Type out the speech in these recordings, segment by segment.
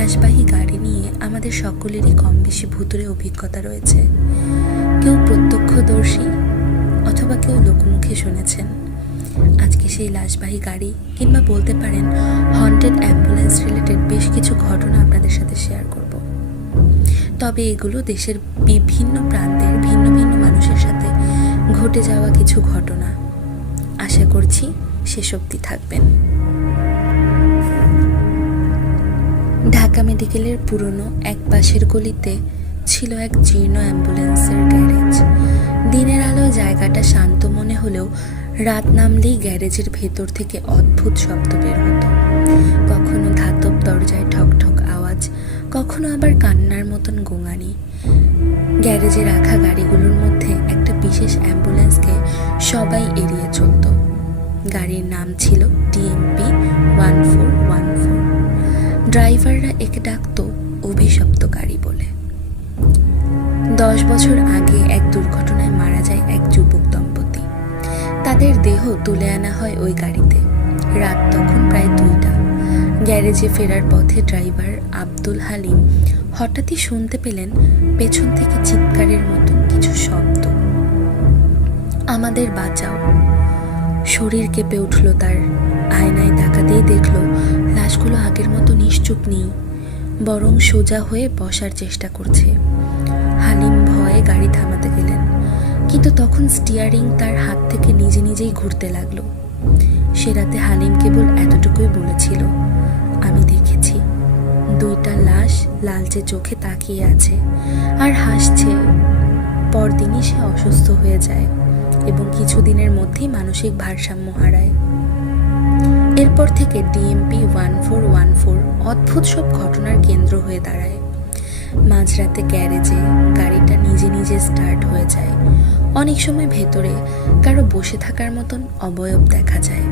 লাশবাহী গাড়ি নিয়ে আমাদের সকলেরই কম বেশি ভুতুড়ে অভিজ্ঞতা রয়েছে। কেউ প্রত্যক্ষদর্শী অথবা কেউ লোকমুখে শুনেছেন। আজকে সেই লাশবাহী গাড়ি কিংবা বলতে পারেন হন্টেড অ্যাম্বুলেন্স রিলেটেড বেশ কিছু ঘটনা আপনাদের সাথে শেয়ার করব। তবে এগুলো দেশের বিভিন্ন প্রান্তের ভিন্ন ভিন্ন মানুষের সাথে ঘটে যাওয়া কিছু ঘটনা। আশা করছি শেষ অবধি থাকবেন। ঢাকা মেডিকেলের পুরনো এক পাশের গলিতে ছিল এক জীর্ণ অ্যাম্বুলেন্সের গ্যারেজ। দিনের আলোয় জায়গাটা শান্ত মনে হলেও রাত নামলেই গ্যারেজের ভেতর থেকে অদ্ভুত শব্দ বের হতো। কখনো ধাতব দরজায় ঠকঠক আওয়াজ, কখনো আবার কান্নার মতন গোঙানি। গ্যারেজে রাখা গাড়িগুলোর মধ্যে একটা বিশেষ অ্যাম্বুলেন্সকে সবাই এড়িয়ে চলত। গাড়ির নাম ছিল DMP 1414। ড্রাইভাররা একে ডাকত অভিশপ্ত গাড়ি বলে। 10 বছর আগে এক দুর্ঘটনায় মারা যায় এক যুবক দম্পতি। তাদের দেহ তুলে আনা হয় ওই গাড়িতে। রাত তখন প্রায় 2টা। গ্যারেজে ফেরার পথে ড্রাইভার আব্দুল হালিম হঠাৎই শুনতে পেলেন পেছন থেকে চিৎকারের মতন কিছু শব্দ। আমাদের বাঁচাও! শরীর কেঁপে উঠল তার। আয়নায় তাকাতেই দেখল লাশগুলো আগের মতো নিশ্চুপ নেই, বরং সোজা হয়ে বসার চেষ্টা করছে। হালিম ভয়ে গাড়ি থামাতে গেলেন, কিন্তু তখন স্টিয়ারিং তার হাত থেকে নিজে নিজেই ঘুরতে লাগলো। সে রাতে হালিম কেবল এতটুকুই বলেছিল, আমি দেখেছি 2টা লাশ লালচে চোখে তাকিয়ে আছে আর হাসছে। পরদিনই সে অসুস্থ হয়ে যায় এবং কিছুদিনের মধ্যেই মানসিক ভারসাম্য হারায়। এরপর থেকে DMP 1414 অদ্ভুত সব ঘটনার কেন্দ্র হয়ে দাঁড়ায়। মাঝরাতে গ্যারেজে গাড়িটা নিজে নিজে স্টার্ট হয়ে যায়। অনেক সময় ভেতরে কারো বসে থাকার মতন অবয়ব দেখা যায়।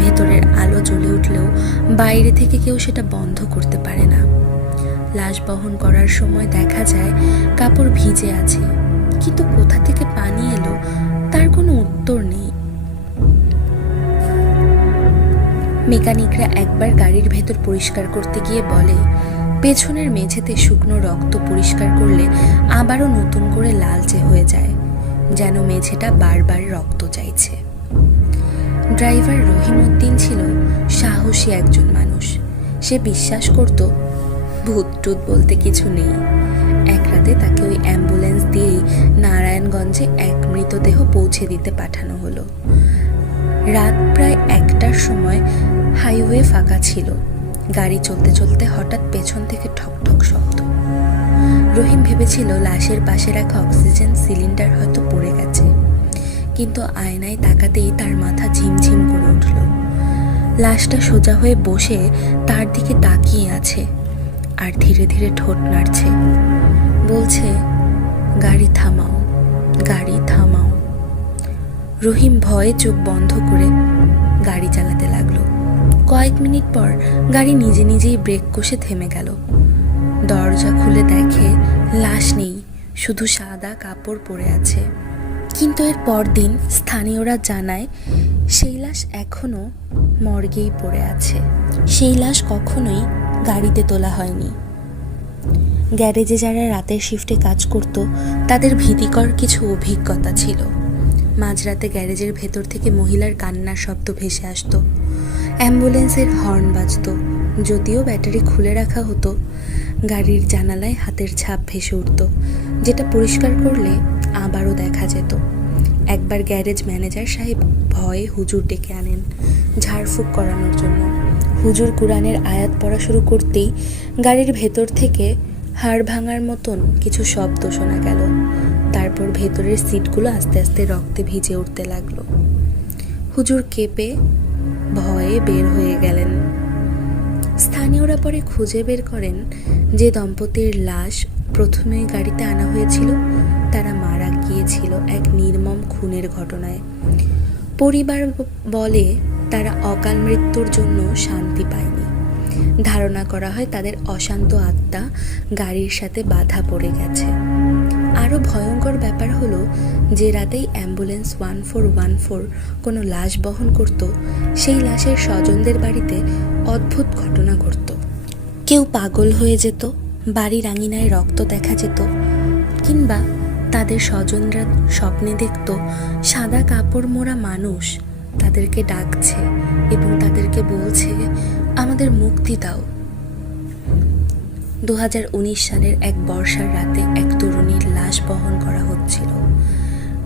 ভেতরের আলো জ্বলে উঠলেও বাইরে থেকে কেউ সেটা বন্ধ করতে পারে না। লাশ বহন করার সময় দেখা যায় কাপড় ভিজে আছে, কিন্তু কোথা থেকে পানি এলো তার কোনো উত্তর নেই। মেকানিকরা একবার গাড়ির ভেতর পরিষ্কার করতে গিয়ে বলে, পেছনের মেঝেতে শুকনো রক্ত পরিষ্কার করলে আবারও নতুন করে লালচে হয়ে যায়, যেন মেঝেটা বারবার রক্ত চাইছে। ড্রাইভার রহিমউদ্দিন ছিল সাহসী একজন মানুষ। সে বিশ্বাস করত ভূত টুত বলতে কিছু নেই। এক রাতে তাকে ওই অ্যাম্বুলেন্স দিয়েই নারায়ণগঞ্জে এক মৃতদেহ পৌঁছে দিতে পাঠানো হলো। রাত প্রায় 1টার সময় হাইওয়ে ফাঁকা ছিল। গাড়ি চলতে চলতে হঠাৎ পেছন থেকে ঠকঠক শব্দ। রহিম ভেবেছিল লাশের পাশে রাখা অক্সিজেন সিলিন্ডার হয়তো পড়ে গেছে, কিন্তু আয়নায় তাকাতেই তার মাথা ঝিমঝিম করে উঠল। লাশটা সোজা হয়ে বসে তার দিকে তাকিয়ে আছে আর ধীরে ধীরে ঠোঁট নাড়ছে, বলছে, গাড়ি থামাও, গাড়ি থামাও। রহিম ভয়ে চোখ বন্ধ করে গাড়ি চালাতে লাগলো। কয়েক মিনিট পর গাড়ি নিজে নিজেই ব্রেক কষে থেমে গেল। দরজা খুলে দেখে লাশ নেই, শুধু সাদা কাপড় পরে আছে। কিন্তু এর পরদিন স্থানীয়রা জানায় সেই লাশ এখনো মর্গেই পড়ে আছে। সেই লাশ কখনোই গাড়িতে তোলা হয়নি। গ্যারেজে যারা রাতের শিফটে কাজ করত তাদের ভীতিকর কিছু অভিজ্ঞতা ছিল। মাঝরাতে গ্যারেজের ভেতর থেকে মহিলার কান্নার শব্দ ভেসে আসতো। অ্যাম্বুলেন্সের হর্ন বাজতো। যদিও ব্যাটারি খুলে রাখা হতো, গাড়ির জানালায় হাতের ছাপ ভেসে উঠত, যেটা পরিষ্কার করলে আবারও দেখা যেত। একবার গ্যারেজ ম্যানেজার সাহেব ভয়ে হুজুর ডেকে আনেন ঝাড়ফুঁক করানোর জন্য। হুজুর কুরআনের আয়াত পড়া শুরু করতেই গাড়ির ভেতর থেকে হাড় ভাঙার মতন কিছু শব্দ শোনা গেল। তারপর ভেতরের সিটগুলো আস্তে আস্তে রক্তে ভিজে উঠতে লাগলো। হুজুর কেঁপে ভয়ে বের হয়ে গেলেন। স্থানীয়রা পরে খুঁজে বের করেন যে দম্পতির লাশ প্রথমে গাড়িতে আনা হয়েছিল তারা মারা গিয়েছিল এক নির্মম খুনের ঘটনায়। পরিবার বলে তারা অকাল মৃত্যুর জন্য শান্তি পায়নি। ধারণা করা হয় তাদের অশান্ত আত্মা গাড়ির সাথে বাধা পড়ে গেছে। আরও ভয়ঙ্কর ব্যাপার হলো যে রাতেই অ্যাম্বুলেন্স 1414 কোনো লাশ বহন করত, সেই লাশের স্বজনদের বাড়িতে অদ্ভুত ঘটনা ঘটত। কেউ পাগল হয়ে যেত, বাড়ির আঙিনায় রক্ত দেখা যেত, কিংবা তাদের স্বজনরা স্বপ্নে দেখত সাদা কাপড় মোড়া মানুষ তাদেরকে ডাকছে এবং তাদেরকে বলছে, আমাদের মুক্তি দাও। 2019 সালের এক বর্ষার রাতে এক তরুণীর লাশ বহন করা হচ্ছিল।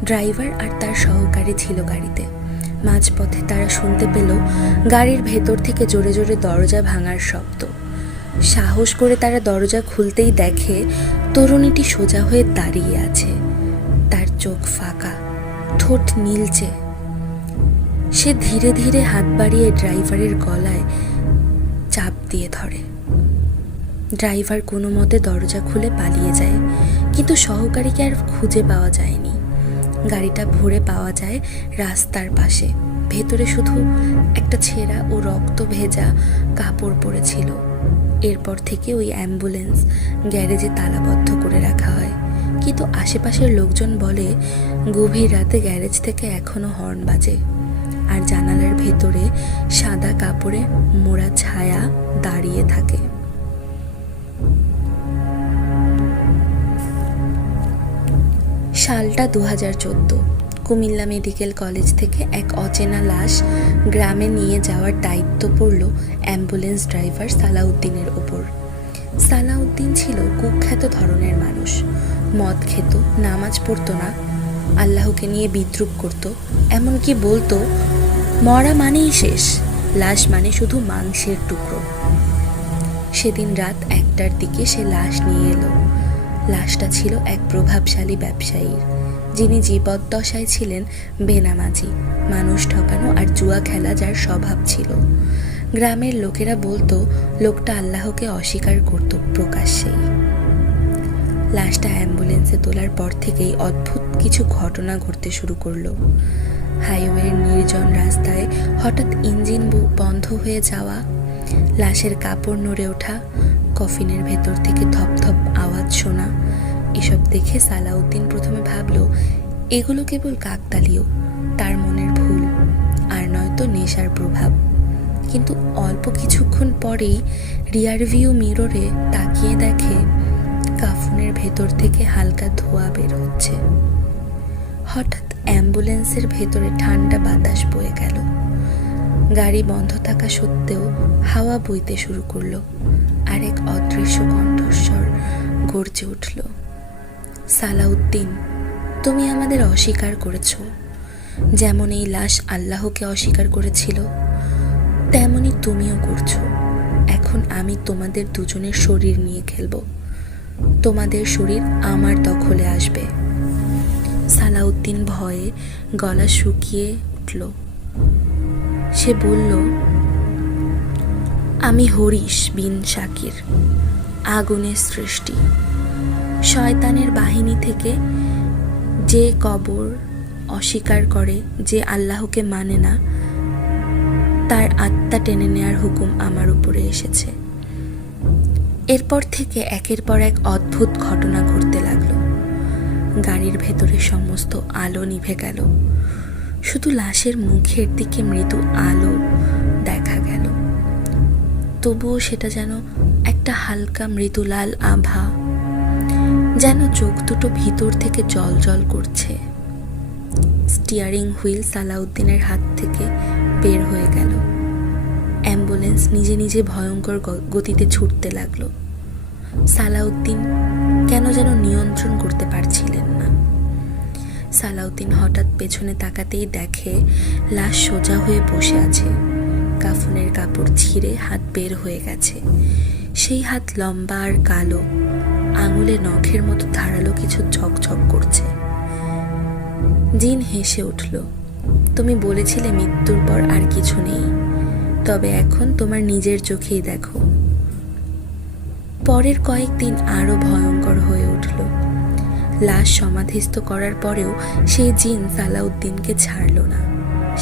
ড্রাইভার আর তার সহকারী ছিল গাড়িতে। মাঝপথে তারা শুনতে পেল গাড়ির ভেতর থেকে জোরে জোরে দরজা ভাঙার শব্দ। সাহস করে তারা দরজা খুলতেই দেখে তরুণীটি সোজা হয়ে দাঁড়িয়ে আছে। তার চোখ ফাঁকা, ঠোঁট নীলচে। সে ধীরে ধীরে হাত বাড়িয়ে ড্রাইভারের গলায় চাপ দিয়ে ধরে। ড্রাইভার কোনো মতে দরজা খুলে পালিয়ে যায়, কিন্তু সহকারীকে আর খুঁজে পাওয়া যায়নি। গাড়িটা ভরে পাওয়া যায় রাস্তার পাশে। ভেতরে শুধু একটা ছেঁড়া ও রক্ত ভেজা কাপড় পড়েছিল। এরপর থেকে ওই অ্যাম্বুলেন্স গ্যারেজে তালাবদ্ধ করে রাখা হয়, কিন্তু আশেপাশের লোকজন বলে গভীর রাতে গ্যারেজ থেকে এখনো হর্ন বাজে, আর জানালার ভেতরে সাদা কাপড়ে মোড়া ছায়া দাঁড়িয়ে থাকে। সালটা 2014। কুমিল্লা মেডিকেল কলেজ থেকে এক অচেনা লাশ গ্রামে নিয়ে যাওয়ার দায়িত্ব পড়ল অ্যাম্বুলেন্স ড্রাইভার সালাউদ্দিনের ওপর। সালাউদ্দিন ছিল কুখ্যাত ধরনের মানুষ। মদ খেত, নামাজ পড়তো না, আল্লাহকে নিয়ে বিদ্রূপ করত, এমনকি বলতো মরা মানেই শেষ, লাশ মানে শুধু মাংসের টুকরো। সেদিন রাত 1টার দিকে সে লাশ নিয়ে এলো। লাশটা ছিল এক প্রভাবশালী ব্যবসায়ীর, যিনি জীবদ্দশায় ছিলেন বেনামাজি, মানুষ ঠকানো আর জুয়া খেলা যার স্বভাব ছিল। গ্রামের লোকেরা বলতো লোকটা আল্লাহকে অস্বীকার করত প্রকাশ্যেই। লাশটা অ্যাম্বুলেন্সে তোলার পর থেকেই অদ্ভুত কিছু ঘটনা ঘটতে শুরু করলো। হাইওয়ের নির্জন রাস্তায় হঠাৎ ইঞ্জিন বন্ধ হয়ে যাওয়া, লাশের কাপড় নড়ে ওঠা, কফিনের ভেতর থেকে ধপধপ আওয়াজ শোনা। এসব দেখে সালাউদ্দিন প্রথমে ভাবল এগুলো কেবল কাকতালীয়, তার মনের ভুল, আর নয়তো নেশার প্রভাব। কিন্তু অল্প কিছুক্ষণ পরেই রিয়ারভিউ মিররে তাকিয়ে দেখে কাফনের ভেতর থেকে হালকা ধোঁয়া বের হচ্ছে। হঠাৎ অ্যাম্বুলেন্সের ভেতরে ঠান্ডা বাতাস বয়ে গেল। গাড়ি বন্ধ থাকা সত্ত্বেও হাওয়া বইতে শুরু করলো, আর এক অদৃশ্য কণ্ঠস্বর গর্জে উঠল, সালাউদ্দিন, তুমি আমাদের অস্বীকার করেছ। যেমন এই লাশ আল্লাহকে অস্বীকার করেছিল, তেমনই তুমিও করছো। এখন আমি তোমাদের দুজনের শরীর নিয়ে খেলব। তোমাদের শরীর আমার দখলে আসবে। সালাউদ্দিন ভয়ে গলা শুকিয়ে উঠল। সে বলল, আমি হরিশ বিন শাকির, আগুনের সৃষ্টি। শয়তানের বাহিনী থেকে যে কবর অস্বীকার করে, যে আল্লাহকে মানে না, তার আত্মা টেনে নেয়ার হুকুম আমার উপরে এসেছে। এরপর থেকে একের পর এক অদ্ভুত ঘটনা ঘটতে লাগলো। গাড়ির ভেতরে সমস্ত আলো নিভে গেল, শুধু লাশের মুখের দিকে মৃদু আলো দেখা গেল। তবুও সেটা যেন একটা হালকা মৃদু লাল আভা, যেন চোখ দুটো ভিতর থেকে জল জল করছে। স্টিয়ারিং হুইল সালাউদ্দিনের হাত থেকে বের হয়ে গেল। অ্যাম্বুলেন্স নিজে নিজে ভয়ঙ্কর গতিতে ছুটতে লাগলো। সালাউদ্দিন কেন যেন নিয়ন্ত্রণ করতে পারছিলেন না। সালাউদ্দিন হঠাৎ পেছনে তাকাতেই দেখে লাশ সোজা হয়ে বসে আছে। কাফনের কাপড় ছিঁড়ে হাত বের হয়ে গেছে। সেই হাত লম্বা আর কালো, আঙুলে নখের মতো ধারালো কিছু ঝকঝক করছে। জিন হেসে উঠল, তুমি বলেছিলে মৃত্যুর পর আর কিছু নেই, তবে এখন তোমার নিজের চোখেই দেখো। পরের কয়েকদিন আরো ভয়ঙ্কর হয়ে উঠল। লাশ সমাধিস্থ করার পরেও সেই জিন সালাউদ্দিনকে ছাড়ল না।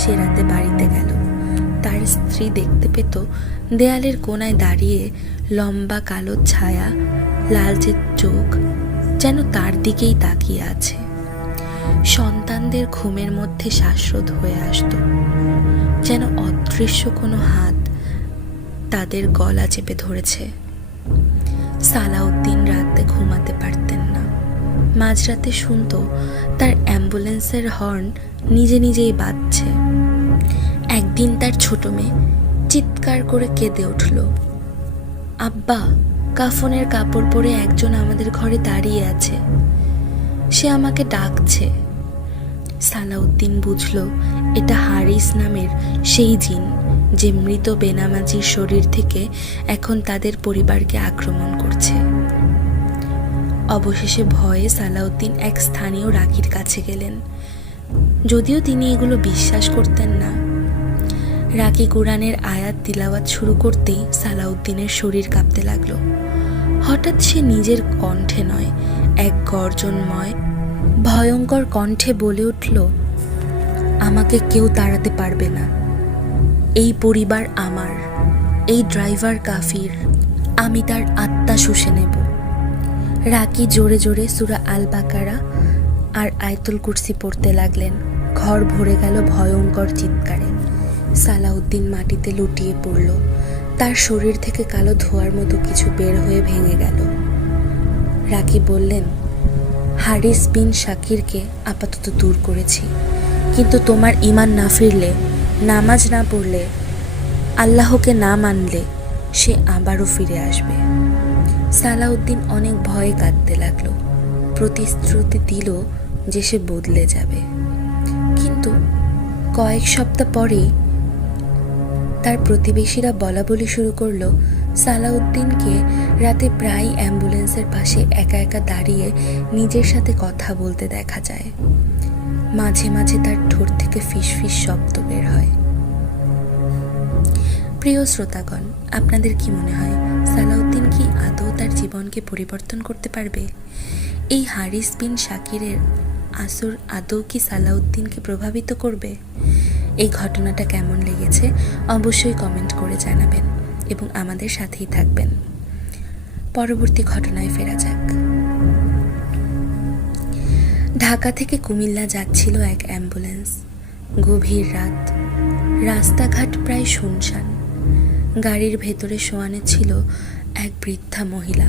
সে রাতে বাড়িতে গেল। তার স্ত্রী দেখতে পেত দেয়ালের কোণায় দাঁড়িয়ে লম্বা কালো ছায়া, লালচে চোখ, যেন তার দিকেই তাকিয়ে আছে। সন্তানদের ঘুমের মধ্যে শ্বাসরোধ হয়ে আসত, যেন অদৃশ্য কোনো হাত তাদের গলা চেপে ধরেছে। সালাউদ্দিন রাতে ঘুমাতে পারতেন না। মাঝরাতে শুনতো তার অ্যাম্বুলেন্সের হর্ন নিজে নিজেই বাজছে। একদিন তার ছোট মেয়ে চিৎকার করে কেঁদে উঠল, আব্বা, কাফনের কাপড় পরে একজন আমাদের ঘরে দাঁড়িয়ে আছে, সে আমাকে ডাকছে। সালাউদ্দিন বুঝল এটা হারিস নামের সেই জিন যে মৃত বেনামাজির শরীর থেকে এখন তাদের পরিবারকে আক্রমণ করছে। অবশেষে ভয়ে সালাউদ্দিন এক স্থানীয় রাগীর কাছে গেলেন। যদিও তিনি এগুলো বিশ্বাস করতেন না। রাগী কোরআনের আয়াত তিলাওয়াত শুরু করতেই সালাউদ্দিনের শরীর কাঁপতে লাগলো। হঠাৎ সে নিজের কণ্ঠে নয়, এক গর্জনময় ভয়ঙ্কর কণ্ঠে বলে উঠল, আমাকে কেউ তাড়াতে পারবে না, এই পরিবার আমার, এই ড্রাইভার কাফির, আমি তার আত্মা শুষে নেব। রাকি জোরে জোরে সূরা আল বাকারা আর আয়াতুল কুরসি পড়তে লাগলেন। ঘর ভরে গেল ভয়ঙ্কর চিৎকারে। সালাউদ্দিন মাটিতে লুটিয়ে পড়ল। তার শরীর থেকে কালো ধোঁয়ার মতো কিছু বের হয়ে ভেঙে গেল। রাকি বললেন, হারিস বিন শাকিরকে আপাতত দূর করেছি, কিন্তু তোমার ঈমান না ফিরলে, নামাজ না পড়লে, আল্লাহকে না মানলে সে আবারও ফিরে আসবে। সালাউদ্দিন অনেক ভয়ে কাঁদতে লাগলো। প্রতিশ্রুতি দিল যে সে বদলে যাবে। কিন্তু কয়েক সপ্তাহ পরেই তার প্রতিবেশীরা বলা বলি শুরু করলো, সালাউদ্দিনকে রাতে প্রায় অ্যাম্বুলেন্সের পাশে একা একা দাঁড়িয়ে নিজের সাথে কথা বলতে দেখা যায়। মাঝে মাঝে তার ঠোঁট থেকে ফিসফিস শব্দ বের হয়। প্রিয় শ্রোতাগণ, আপনাদের কি মনে হয়, সালাউদ্দিন কি আদৌ তার জীবনকে পরিবর্তন করতে পারবে? এই হারিস বিন শাকিরের আসর আদৌ কি সালাউদ্দিনকে প্রভাবিত করবে? এই ঘটনাটা কেমন লেগেছে অবশ্যই কমেন্ট করে জানাবেন এবং আমাদের সাথেই থাকবেন। পরবর্তী ঘটনায় ফেরা যাক। ঢাকা থেকে কুমিল্লা যাচ্ছিল এক অ্যাম্বুলেন্স। গভীর রাত, রাস্তাঘাট প্রায় শুনশান। গাড়ির ভেতরে শোয়ানো ছিল এক বৃদ্ধা মহিলা।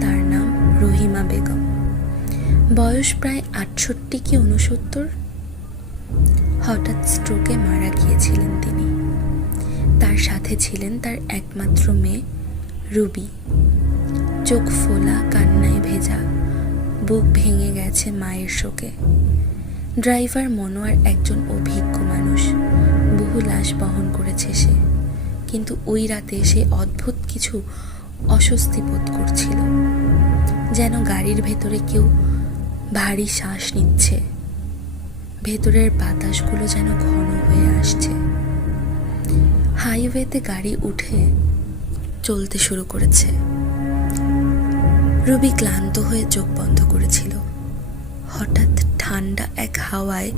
তার নাম রহিমা বেগম। বয়স প্রায় ৬৮ কি ৬৯। হঠাৎ স্ট্রোকে মারা গিয়েছিলেন তিনি। তার সাথে ছিলেন তার একমাত্র মেয়ে রুবি। চোখ ফোলা, কান্নায় ভেজা, বুক ভেঙে গেছে মায়ের শোকে। ড্রাইভার মনোয়ার একজন অভিজ্ঞ মানুষ, বহু লাশ বহন করেছে সে। কিন্তু ওই রাতে সে অদ্ভুত কিছু অস্বস্তি বোধ করছিল, যেন গাড়ির ভেতরে কেউ ভারী শ্বাস নিচ্ছে। ভেতরের বাতাসগুলো যেন ঘন হয়ে আসছে। হাইওয়েতে গাড়ি উঠে চলতে শুরু করেছে। রুবি ক্লান্ত হয়ে চোখ বন্ধ করেছিল। হঠাৎ ঠান্ডা এক হাওয়ায়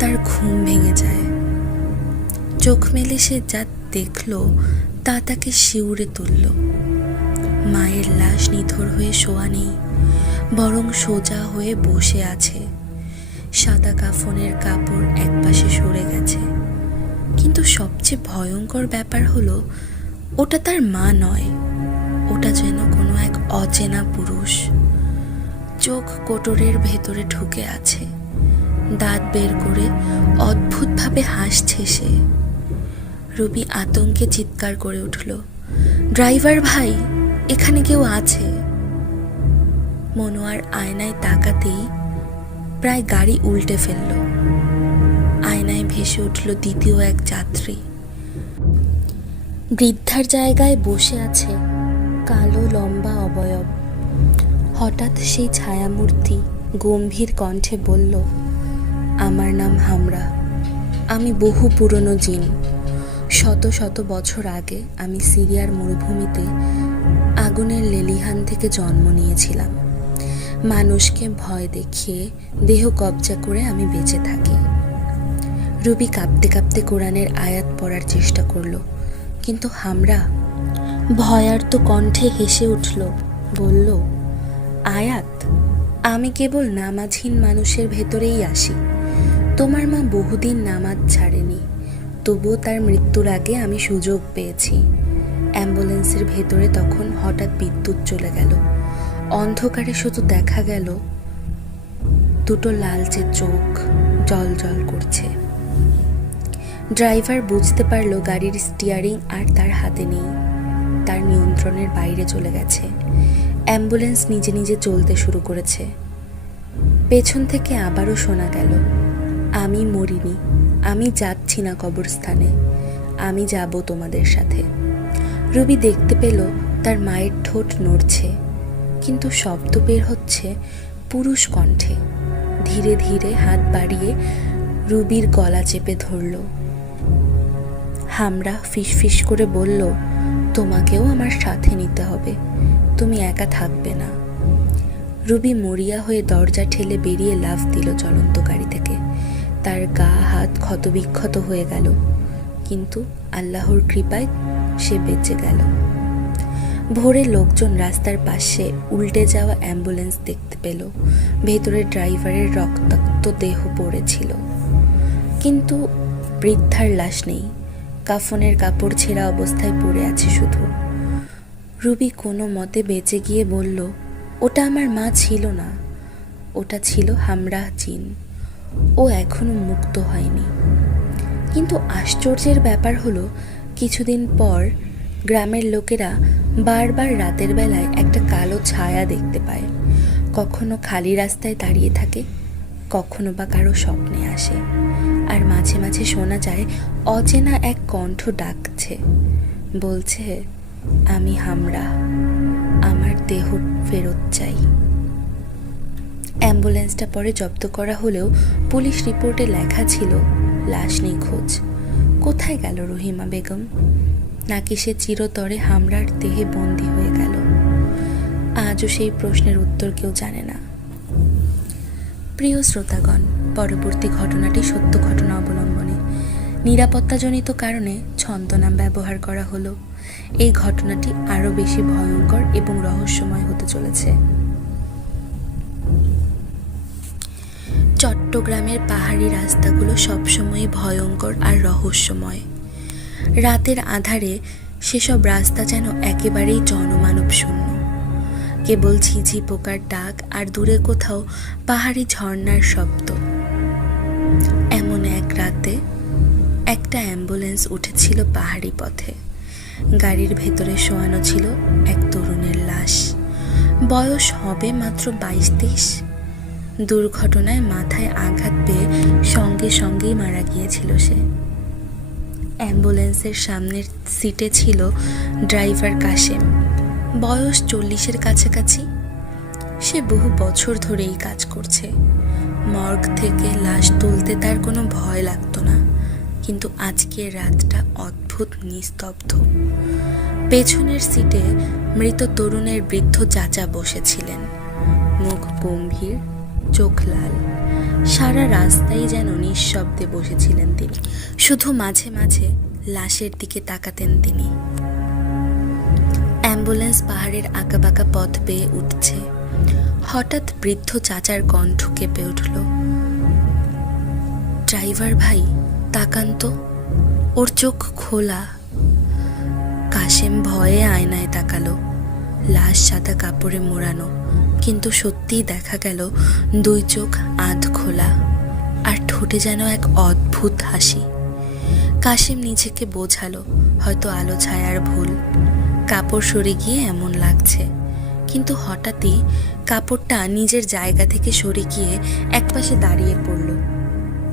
তার ঘুম ভেঙে যায়। চোখ মেলে সে যা দেখল তা তাকে শিউরে তুলল। মায়ের লাশ নিথর হয়ে শোয়া নেই, বরং সোজা হয়ে বসে আছে। সাদা কাফনের কাপড় একপাশে সরে গেছে। কিন্তু সবচেয়ে ভয়ঙ্কর ব্যাপার হলো, ওটা তার মা নয়, ওটা যেন কোনো এক অচেনা পুরুষ। চোখ কোটরের ভেতরে ঢুকে আছে, দাঁত বের করে অদ্ভুতভাবে হাসছে সে। রুবি আতঙ্কে চিৎকার করে উঠল, ড্রাইভার ভাই, এখানে কেউ আছে। মনোয়ার আয়নায় তাকাতেই প্রায় গাড়ি উল্টে ফেলল। আয়নায় ভেসে উঠল দ্বিতীয় এক যাত্রী। বৃদ্ধার জায়গায় বসে আছে কালো লম্বা অবয়ব। হঠাৎ সেই ছায়ামূর্তি গম্ভীর কণ্ঠে বলল, আমার নাম হামরা, আমি বহু পুরনো জিন। শত শত বছর আগে আমি সিরিয়ার মরুভূমিতে আগুনের লেলিহান থেকে জন্ম নিয়েছিলাম। মানুষকে ভয় দেখিয়ে দেহ কবজা করে আমি বেঁচে থাকি। রুবি কাঁপতে কাঁপতে কোরআনের আয়াত পড়ার চেষ্টা করলো, কিন্তু হামরা ভয়ার্ত কণ্ঠে হেসে উঠল, বলল, আয়াত, আমি কেবল নামাজহীন মানুষের ভেতরেই আসি। তোমার মা বহুদিন নামাজ ছাড়েনি, তবুও তার মৃত্যুর আগে আমি সুযোগ পেয়েছি। অ্যাম্বুলেন্সের ভেতরে তখন হঠাৎ বিদ্যুৎ চলে গেল। অন্ধকারে শুধু দেখা গেল দুটো লালচে চোখ জল জল করছে। ড্রাইভার বুঝতে পারল গাড়ির স্টিয়ারিং আর তার হাতে নেই, তার নিয়ন্ত্রণের বাইরে চলে গেছে। অ্যাম্বুলেন্স নিজে নিজে চলতে শুরু করেছে। পেছন থেকে আবারও শোনা গেল, আমি মরিনি, আমি যাচ্ছি না কবরস্থানে, আমি যাব তোমাদের সাথে। রুবি দেখতে পেল তার মায়ের ঠোঁট নড়ছে, কিন্তু শব্দ বের হচ্ছে পুরুষ কণ্ঠে। ধীরে ধীরে হাত বাড়িয়ে রুবির গলা চেপে ধরল। হামরা ফিসফিস করে বলল, তোমাকেও আমার সাথে নিতে হবে, তুমি একা থাকবে না। রুবি মরিয়া হয়ে দরজা ঠেলে বেরিয়ে লাফ দিল চলন্ত গাড়ি থেকে। তার গা হাত ক্ষতবিক্ষত হয়ে গেল, কিন্তু আল্লাহর কৃপায় সে বেঁচে গেল। ভোরে লোকজন রাস্তার পাশে উল্টে যাওয়া অ্যাম্বুলেন্স দেখতে পেল। ভেতরে ড্রাইভারের রক্তাক্ত দেহ পড়েছিল, কিন্তু বৃদ্ধার লাশ নেই। কাফনের কাপড় ছেঁড়া অবস্থায় পড়ে আছে শুধু। রুবি কোনো মতে বেঁচে গিয়ে বলল, ওটা আমার মা ছিল না, ওটা ছিল হামরাহ জিন, ও এখনো মুক্ত হয়নি। কিন্তু আশ্চর্যের ব্যাপার হলো, কিছুদিন পর গ্রামের লোকেরা বারবার রাতের বেলায় একটা কালো ছায়া দেখতে পায়। কখনো খালি রাস্তায় দাঁড়িয়ে থাকে, কখনো বা কারো স্বপ্নে আসে। আর মাঝে মাঝে শোনা যায় অচেনা এক কণ্ঠ ডাকছে, বলছে, আমি হামরা, আমার দেহ ফেরত চাই। অ্যাম্বুলেন্সটা পরে জব্দ করা হলেও পুলিশ রিপোর্টে লেখা ছিল লাশ নিখোঁজ। কোথায় গেল রহিমা বেগম? নাকি সে চিরতরে হামরার দেহে বন্দী হয়ে গেল? আজও সেই প্রশ্নের উত্তর কেউ জানে না। প্রিয় শ্রোতাগণ, পরবর্তী ঘটনাটি সত্য ঘটনা অবলম্বনে। নিরাপত্তাজনিত কারণে ছদ্মনাম ব্যবহার করা হলো। এই ঘটনাটি আরও বেশি ভয়ঙ্কর এবং রহস্যময় হতে চলেছে। চট্টগ্রামের পাহাড়ি রাস্তাগুলো সবসময় ভয়ঙ্কর আর রহস্যময়। রাতের আধারে সেসব রাস্তা যেন একেবারেই জনমানব শূন্য। কেবল ঝিঝি পোকার ডাক আর দূরে কোথাও পাহাড়ি ঝর্ণার শব্দ। এমন এক রাতে একটা অ্যাম্বুলেন্স উঠেছিল পাহাড়ি পথে। গাড়ির ভেতরে শোয়ানো ছিল এক তরুণের লাশ। বয়স হবে মাত্র 22-23। দুর্ঘটনায় মাথায় আঘাত পেয়ে সঙ্গে সঙ্গেই মারা গিয়েছিল সে। অ্যাম্বুলেন্সের সামনের সিটে ছিল ড্রাইভার কাশেম, বয়স 40-এর কাছাকাছি। সে বহু বছর ধরে এই কাজ করছে। মর্গ থেকে লাশ তুলতে তার কোনো ভয় লাগতো না, কিন্তু আজকের রাতটা অদ্ভুত নিস্তব্ধ। পেছনের সিটে মৃত তরুণের বৃদ্ধ চাচা বসেছিলেন, মুখ গম্ভীর, চোখ লাল। সারা রাস্তায় যেন নিঃশব্দে বসেছিলেন তিনি। শুধু মাঝে মাঝে লাশের দিকে তাকাতেন তিনি। অ্যাম্বুলেন্স পাহাড়ের আঁকাবাঁকা পথ বেয়ে উঠছে। হঠাৎ বৃদ্ধ চাচার কণ্ঠ কেঁপে উঠল, ড্রাইভার ভাই, তাকান তো, ওর চোখ খোলা। কাশেম ভয়ে আয়নায় তাকালো। লাশ সাদা কাপড়ে মোড়ানো, কিন্তু সত্যিই দেখা গেল দুই চোখ আধ খোলা, আর ঠোঁটে যেন এক অদ্ভুত হাসি। কাশেম নিজেকে বোঝালো হয়তো আলো ছায়ার ভুল, কাপড় সরে গিয়ে এমন লাগছে। কিন্তু হঠাৎই কাপড়টা নিজের জায়গা থেকে সরে গিয়ে একপাশে দাঁড়িয়ে পড়ল।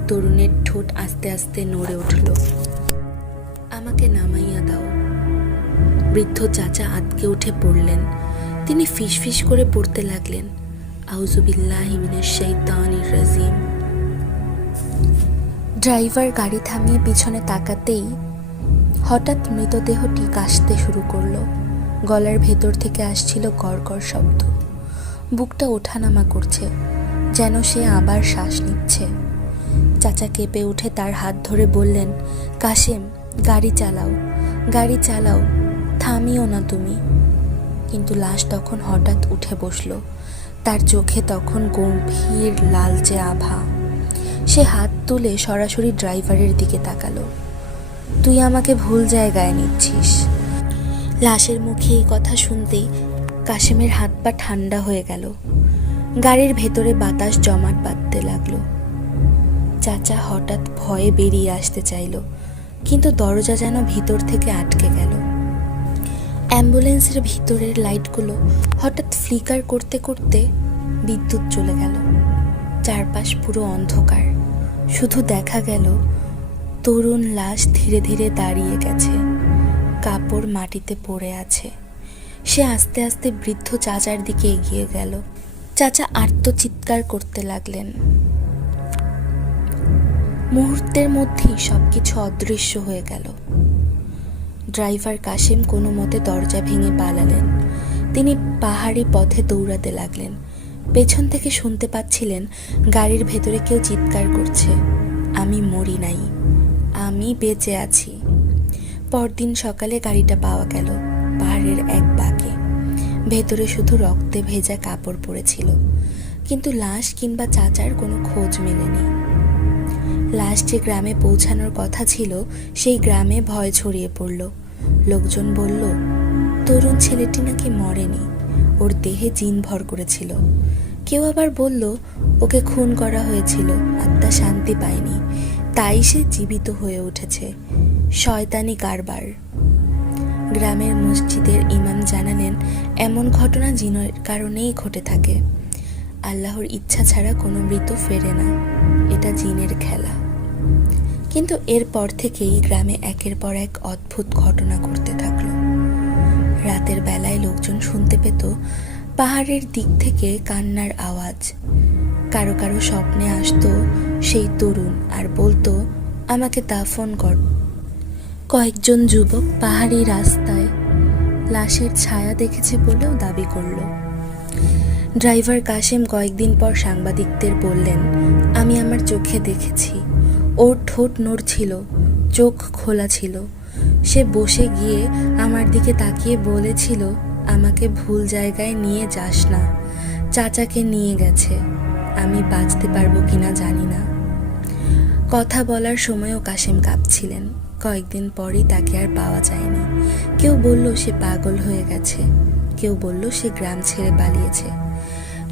তরুণের ঠোঁট আস্তে আস্তে নড়ে উঠল। আমাকে নামাইয়া দাও। বৃদ্ধ চাচা আঁতকে উঠে পড়লেন। তিনি ফিসফিস করে পড়তে লাগলেন, আউযুবিল্লাহি মিনাশ শাইতানির রাজিম। ড্রাইভার গাড়ি থামিয়ে পিছনে তাকাতেই হঠাৎ মৃতদেহটি কাশতে শুরু করলো। গলার ভেতর থেকে আসছিল গড়গড় শব্দ। বুকটা ওঠানামা করছে, যেন সে আবার শ্বাস নিচ্ছে। চাচা কেঁপে উঠে তার হাত ধরে বললেন, কাশেম, গাড়ি চালাও, গাড়ি চালাও, থামিও না তুমি। কিন্তু লাশ তখন হঠাৎ উঠে বসলো। তার চোখে তখন গম্ভীর লালচে আভা। সে হাত তুলে সরাসরি ড্রাইভারের দিকে তাকালো। তুই আমাকে ভুল জায়গায় নিচ্ছিস। লাশের মুখে এই কথা শুনতেই কাশেমের হাত পা ঠান্ডা হয়ে গেল। গাড়ির ভেতরে বাতাস জমাট বাঁধতে লাগলো। চাচা হঠাৎ ভয়ে বেরিয়ে আসতে চাইল, কিন্তু দরজা যেন ভিতর থেকে আটকে গেল। অ্যাম্বুলেন্সের ভিতরের লাইটগুলো হঠাৎ ফ্লিকার করতে করতে বিদ্যুৎ চলে গেল। চারপাশ পুরো অন্ধকার, শুধু দেখা গেল তরুণ লাশ ধীরে ধীরে দাঁড়িয়ে গেছে, কাপড় মাটিতে পড়ে আছে। সে আস্তে আস্তে বৃদ্ধ চাচার দিকে এগিয়ে গেল। চাচা আর্তচিৎকার করতে লাগলেন। মুহূর্তের মধ্যেই সবকিছু অদৃশ্য হয়ে গেল। ড্রাইভার কাশেম কোনো মতে দরজা ভেঙে পালালেন। তিনি পাহাড়ি পথে দৌড়াতে লাগলেন। পেছন থেকে শুনতে পাচ্ছিলেন গাড়ির ভেতরে কেউ চিৎকার করছে, আমি মরি নাই, আমি বেঁচে আছি। পরদিন সকালে গাড়িটা পাওয়া গেল পাহাড়ের এক বাঁকে। ভেতরে শুধু রক্তে ভেজা কাপড় পড়েছিল, কিন্তু লাশ কিংবা চাচার কোনো খোঁজ মেলেনি। লাশ যে গ্রামে পৌঁছানোর কথা ছিল সেই গ্রামে ভয় ছড়িয়ে পড়ল। লোকজন বলল তরুণ ছেলেটি নাকি মরেনি, ওর দেহে জিন ভর করেছিল। কেউ আবার বলল ওকে খুন করা হয়েছিল, আত্মা শান্তি পায়নি, তাই সে জীবিত হয়ে উঠেছে। শয়তানি কারবার। গ্রামের মসজিদের ইমাম জানালেন এমন ঘটনা জিনের কারণেই ঘটে থাকে। আল্লাহর ইচ্ছা ছাড়া কোনো মৃত ফেরে না, এটা জিনের খেলা। কিন্তু এরপর থেকেই গ্রামে একের পর এক অদ্ভুত ঘটনা ঘটতে থাকলো। রাতের বেলায় লোকজন শুনতে পেত পাহাড়ের দিক থেকে কান্নার আওয়াজ। কারো কারো স্বপ্নে আসতো সেই তরুণ আর বলতো আমাকে দাফন কর। কয়েকজন যুবক পাহাড়ি রাস্তায় লাশের ছায়া দেখেছে বলেও দাবি করল। ড্রাইভার কাশেম কয়েকদিন পর সাংবাদিকদের বললেন, আমি আমার চোখে দেখেছি। ওর ঠোঁট নড়ছিল, চোখ খোলা ছিল। সে বসে গিয়ে আমার দিকে তাকিয়ে বলেছিল, আমাকে ভুল জায়গায় নিয়ে যাস না, চাচাকে নিয়ে গেছে, আমি বাঁচতে পারবো কিনা জানি না। কথা বলার সময়ও কাশেম কাঁপছিলেন। কয়েকদিন পরই তাকে আর পাওয়া যায়নি। কেউ বলল সে পাগল হয়ে গেছে, কেউ বলল সে গ্রাম ছেড়ে পালিয়েছে।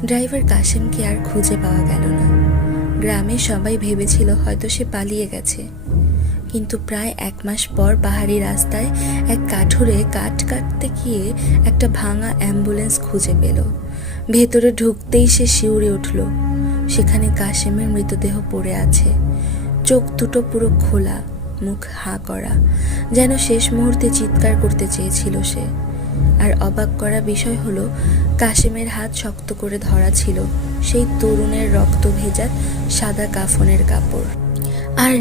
ড্রাইভার কাশেমকে আর খুঁজে পাওয়া গেল না। গ্রামে সবাই ভেবেছিল হয়তো সে পালিয়ে গেছে। কিন্তু প্রায় 1 মাস পর পাহাড়ি রাস্তায় এক কাঠুরে কাঠ কাটতে গিয়ে একটা ভাঙা অ্যাম্বুলেন্স খুঁজে পেল। ভেতরে ঢুকতেই সে শিউরে উঠল। সেখানে কাশেমের মৃতদেহ পড়ে আছে, চোখ দুটো পুরো খোলা, মুখ হাঁ করা, যেন শেষ মুহূর্তে চিৎকার করতে চেয়েছিল সে। আর অবাক করা বিষয় হলো কাশেমের হাত শক্ত করে ধরা ছিল সেই তরুণের রক্ত ভেজা সাদা কাফনের কাপড়। আর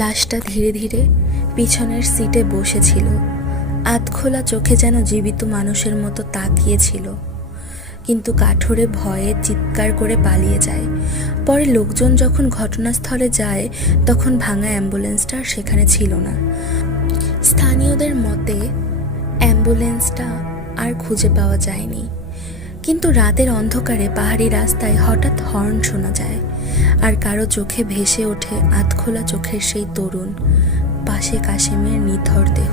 লাশটা ধীরে ধীরে পিছনের সিটে বসেছিল, আধখোলা চোখে যেন জীবিত মানুষের মতো তাকিয়েছিল। কিন্তু কাঠুরে ভয়ে চিৎকার করে পালিয়ে যায়। পরে লোকজন যখন ঘটনাস্থলে যায় তখন ভাঙা অ্যাম্বুলেন্সটা সেখানে ছিল না। স্থানীয়দের মতে অ্যাম্বুলেন্সটা আর খুঁজে পাওয়া যায়নি। কিন্তু রাতের অন্ধকারে পাহাড়ি রাস্তায় হঠাৎ হর্ন শোনা যায়, আর কারো চোখে ভেসে ওঠে আধখোলা চোখের সেই তরুণ, পাশে কাশেমের নিথর দেহ।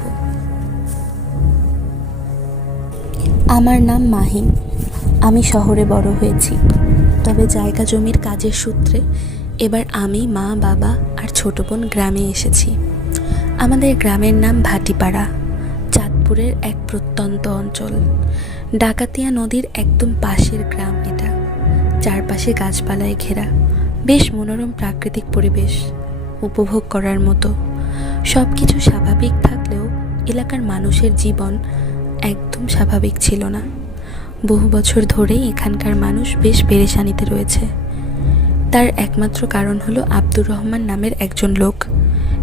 আমার নাম মাহিম। আমি শহরে বড় হয়েছি, তবে জায়গা জমির কাজের সূত্রে এবার আমি, মা, বাবা আর ছোট বোন গ্রামে এসেছি। আমাদের গ্রামের নাম ভাটিপাড়া, চাঁদপুরের এক প্রত্যন্ত অঞ্চল। ডাকাতিয়া নদীর একদম পাশের গ্রাম এটা। চারপাশে গাছপালায় ঘেরা, বেশ মনোরম প্রাকৃতিক পরিবেশ, উপভোগ করার মতো। সব কিছু স্বাভাবিক থাকলেও এলাকার মানুষের জীবন একদম স্বাভাবিক ছিল না। বহু বছর ধরেই এখানকার মানুষ বেশ পেরেশানিতে রয়েছে। তার একমাত্র কারণ হলো আব্দুর রহমান নামের একজন লোক।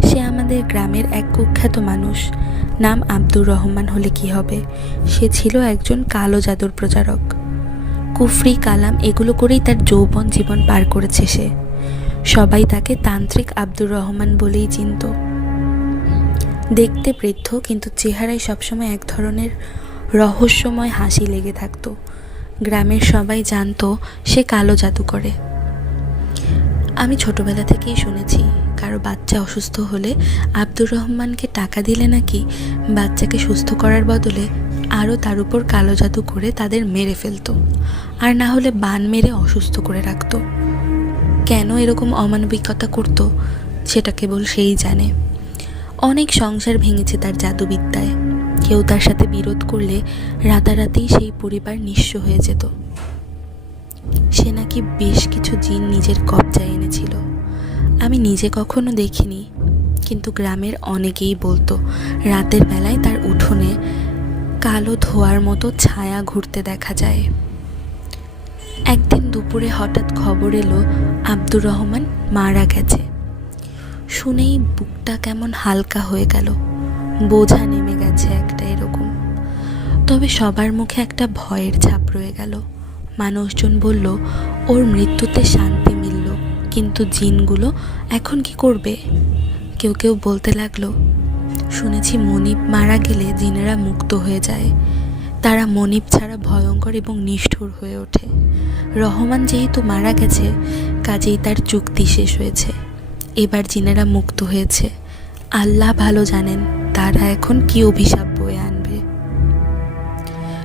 সে আমাদের গ্রামের এক কুখ্যাত মানুষ। নাম আব্দুর রহমান হলে কি হবে, সে ছিল একজন কালো জাদুর প্রচারক। কুফরি কালাম এগুলো করেই তার যৌবন জীবন পার করেছে সে। সবাই তাকে তান্ত্রিক আব্দুর রহমান বলেই চিনত। দেখতে বৃদ্ধ, কিন্তু চেহারায় সবসময় এক ধরনের রহস্যময় হাসি লেগে থাকতো। গ্রামের সবাই জানতো সে কালো জাদু করে। আমি ছোটবেলা থেকেই শুনেছি কারো বাচ্চা অসুস্থ হলে আব্দুর রহমানকে টাকা দিলে নাকি বাচ্চাকে সুস্থ করার বদলে আরও তার উপর কালো জাদু করে তাদের মেরে ফেলতো, আর না হলে বান মেরে অসুস্থ করে রাখতো। কেন এরকম অমানবিকতা করতো সেটা কেবল সেই জানে। অনেক সংসার ভেঙেছে তার জাদুবিদ্যায়। কেউ তার সাথে বিরোধ করলে রাতারাতি সেই পরিবার নিঃস্ব হয়ে যেত। সে নাকি বেশ কিছু জিন নিজের কবজায় এনেছিল। আমি নিজে কখনো দেখিনি, কিন্তু গ্রামের অনেকেই বলতো রাতের বেলায় তার উঠোনে কালো ধোঁয়ার মতো ছায়া ঘুরতে দেখা যায়। একদিন দুপুরে হঠাৎ খবর এলো আব্দুর রহমান মারা গেছে। শুনেই বুকটা কেমন হালকা হয়ে গেল, বোঝা নেমে গেছে একটা এরকম। তবে সবার মুখে একটা ভয়ের ছাপ রয়ে গেল। মানুষজন বলল ওর মৃত্যুতে শান্তি মিলল, কিন্তু জিনগুলো এখন কি করবে? কেউ কেউ বলতে লাগলো, শুনেছি মনিব মারা গেলে জিনেরা মুক্ত হয়ে যায়। তারা মনিব ছাড়া ভয়ঙ্কর এবং নিষ্ঠুর হয়ে ওঠে। রহমান যেহেতু মারা গেছে, কাজেই তার চুক্তি শেষ হয়েছে। এবার জিনেরা মুক্ত হয়েছে। আল্লাহ ভালো জানেন তারা এখন কি অভিশাপ বয়ে আনবে।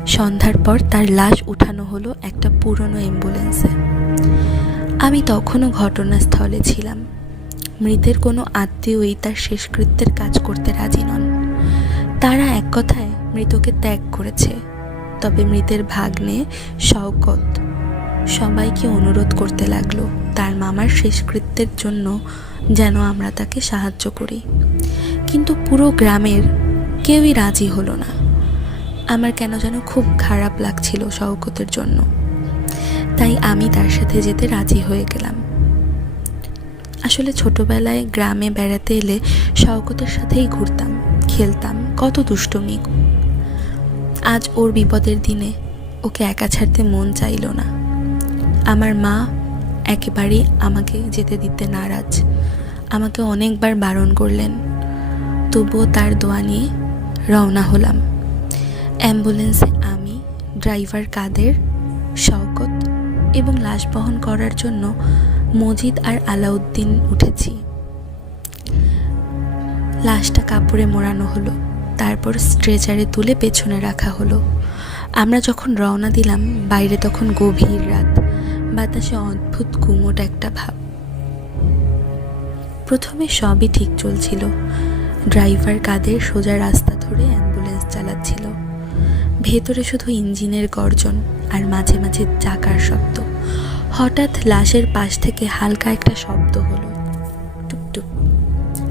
সন্ধ্যার পর তার লাশ উঠানো হলো একটা পুরনো অ্যাম্বুলেন্সে। আমি তখনও ঘটনাস্থলে ছিলাম। মৃতের কোনো আত্মীয়ই তার শেষকৃত্যের কাজ করতে রাজি নন। তারা এক কথায় মৃতকে ত্যাগ করেছে। তবে মৃতের ভাগ্নে শওকত সবাইকে অনুরোধ করতে লাগলো তার মামার শেষকৃত্যের জন্য যেন আমরা তাকে সাহায্য করি। কিন্তু পুরো গ্রামের কেউই রাজি হলো না। আমার কেন যেন খুব খারাপ লাগছিল শওকতের জন্য। তাই আমি তার সাথে যেতে রাজি হয়ে গেলাম। আসলে ছোটবেলায় গ্রামে বেড়াতে এলে শওকতের সাথেই ঘুরতাম, খেলতাম, কত দুষ্টুমি। আজ ওর বিপদের দিনে ওকে একা ছাড়তে মন চাইল না। আমার মা একেবারেই আমাকে যেতে দিতে নারাজ। আমাকে অনেকবার বারণ করলেন, তবুও তার দোয়া নিয়ে রওনা হলাম। অ্যাম্বুলেন্সে আমি, ড্রাইভার কাদের, শওকত এবং লাশ বহন করার জন্য মজিদ আর আলাউদ্দিন উঠেছি। লাশটা কাপড়ে মোড়ানো হলো, তারপর স্ট্রেচারে তুলে পেছনে রাখা হলো। আমরা যখন রওনা দিলাম বাইরে তখন গভীর রাত, বাতাসে অদ্ভুত গুমোট একটা ভাব। প্রথমে সবই ঠিক চলছিল। ড্রাইভার কাদের সোজা রাস্তা ধরে অ্যাম্বুলেন্স চালাচ্ছিল। ভেতরে শুধু ইঞ্জিনের গর্জন আর মাঝে মাঝে চাকার শব্দ। হঠাৎ লাশের পাশ থেকে হালকা একটা শব্দ হলো, টুকটুক,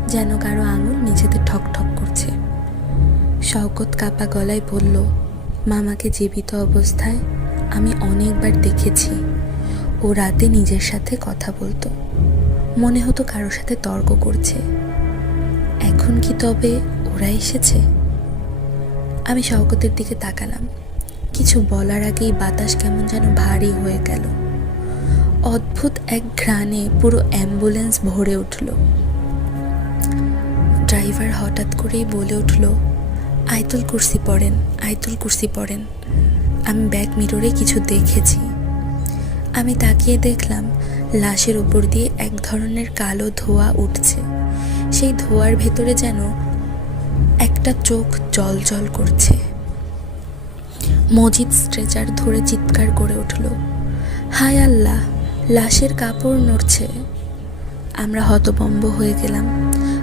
যেন কারো আঙুল নিচেতে ঠক ঠক করছে। শওকত কাপা গলায় বলল, মামাকে জীবিত অবস্থায় আমি অনেকবার দেখেছি। ও রাতে নিজের সাথে কথা বলতো, মনে হতো কারোর সাথে তর্ক করছে। এখন কি তবে ওরা এসেছে? আমি শওকতের দিকে তাকালাম। কিছু বলার আগেই বাতাস কেমন যেন ভারী হয়ে গেল। অদ্ভুত এক ঘ্রাণে পুরো অ্যাম্বুলেন্স ভরে উঠল। ড্রাইভার হঠাৎ করেই বলে উঠল, আয়াতুল কুরসি পড়েন, আয়াতুল কুরসি পড়েন। আমি ব্যাক মিররে কিছু দেখেছি। আমি তাকিয়ে দেখলাম লাশের উপর দিয়ে এক ধরনের কালো ধোঁয়া উঠছে। সেই ধোঁয়ার ভেতরে যেন একটা চোখ জল জল করছে। মজিদ স্ট্রেচার ধরে চিৎকার করে উঠল, হায় আল্লাহ, লাশের কাপড় নড়ছে। আমরা হতভম্ব হয়ে গেলাম।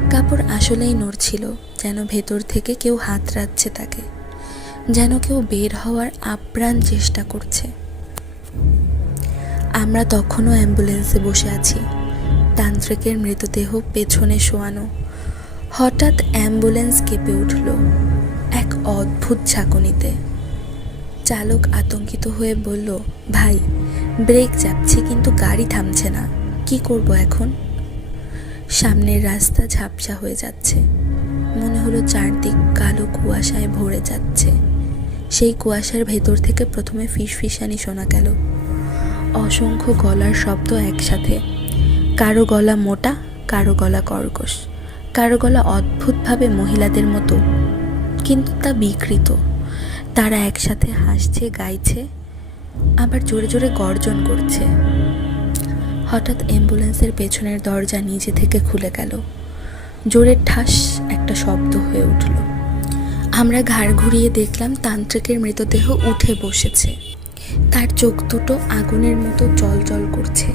কাপড় আসলেই নড়ছিল, যেন ভেতর থেকে কেউ হাত রাখছে তাকে, যেন কেউ বের হওয়ার আপ্রাণ চেষ্টা করছে। আমরা তখনও অ্যাম্বুলেন্সে বসে আছি, তান্ত্রিকের মৃতদেহ পেছনে শোয়ানো। হঠাৎ অ্যাম্বুলেন্স কেঁপে উঠল এক অদ্ভুত ঝাঁকুনিতে। চালক আতঙ্কিত হয়ে বলল, ভাই, ব্রেক চাপছি কিন্তু গাড়ি থামছে না, কি করব এখন? সামনের রাস্তা ঝাপসা হয়ে যাচ্ছে। মনে হলো চারদিক কালো কুয়াশায় ভরে যাচ্ছে। সেই কুয়াশার ভেতর থেকে প্রথমে ফিসফিসানি শোনা গেল। অসংখ্য গলার শব্দ একসাথে। কারো গলা মোটা, কারো গলা কর্কশ, কারো গলা অদ্ভুতভাবে মহিলাদের মতো, কিন্তু তা বিকৃত। তারা একসাথে হাসছে, গাইছে, আবার জোরে জোরে গর্জন করছে। হঠাৎ অ্যাম্বুলেন্সের পেছনের দরজা নিজে থেকে খুলে গেল। জোরে ঠাস একটা শব্দ হয়ে উঠল। আমরা ঘাড় ঘুরিয়ে দেখলাম তান্ত্রিকের মৃতদেহ উঠে বসেছে। তার চোখ দুটো আগুনের মতো জ্বলজ্বল করছে।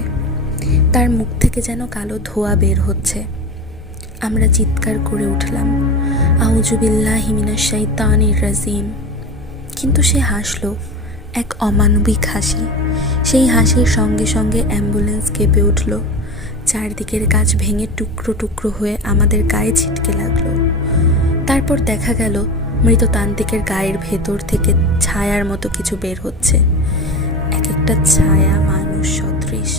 তার মুখ থেকে যেন কালো ধোঁয়া বের হচ্ছে। আমরা চিৎকার করে উঠলাম, আউযু বিল্লাহি মিনাশ শাইতানির রাজিম। কিন্তু সে হাসলো, এক অমানবিক হাসি। সেই হাসির সঙ্গে সঙ্গে অ্যাম্বুলেন্স কেঁপে উঠল। চারদিকের গাছ ভেঙে টুকরো টুকরো হয়ে আমাদের গায়ে ছিটকে লাগলো। তারপর দেখা গেল মৃত তান্ত্রিকের গায়ের ভেতর থেকে ছায়ার মতো কিছু বের হচ্ছে। এক একটা ছায়া মানুষ সদৃশ,